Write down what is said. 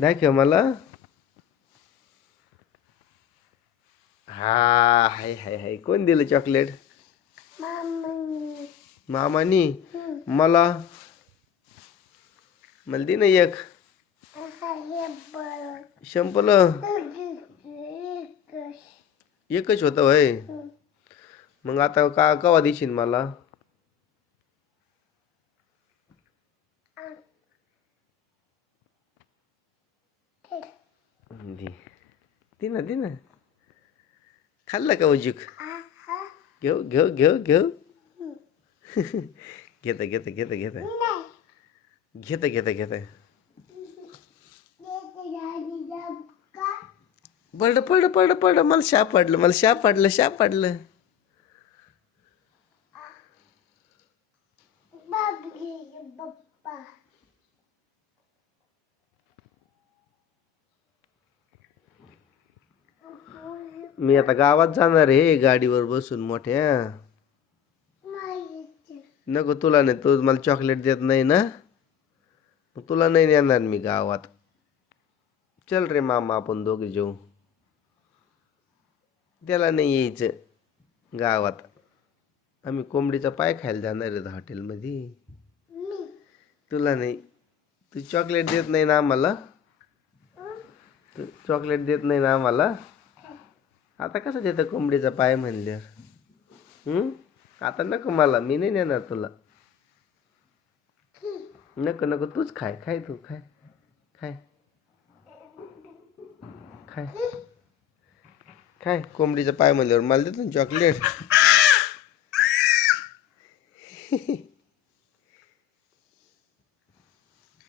दाखव मला. हा, हाय हाय हाय. कोण दिलं चॉकलेट? मामानी. मला मला दे ना एक. शंपल एकच होतं होय. मग आता का कवा देशील मला? दे दे ना, दे ना. खाल्लं का उजूक? घेऊ घेऊ घेऊ घेऊ. घेता घेता घेता घेता घेता घेता घेता. पडलं पडलं पडलं पडलं. मला शाप पडलं, मला शाप पडलं, शाप पडलं. मी आता गावात जाणार आहे गाडीवर बसून मोठ्या. नको तुला नाही, तू मला चॉकलेट देत नाही ना, मग तुला नाही नेणार मी गावात. चल रे मामा, आपण दोघे जाऊ. त्याला नाही यायचं गावात. आम्ही कोंबडीचा पाय खायला जाणार आहेत हॉटेलमध्ये. तुला नाही. तू चॉकलेट देत नाही ना आम्हाला. तू चॉकलेट देत नाही ना आम्हाला. आता कसं देतं कोंबडीचा पाय म्हणल्यावर? आता नको मला, मी नाही नेणार तुला. नको नको, तूच खाय, खाय तू, खाय खाय खाय खाय. कोंबडीचा पाय म्हणल्यावर मला देतो ना चॉकलेट.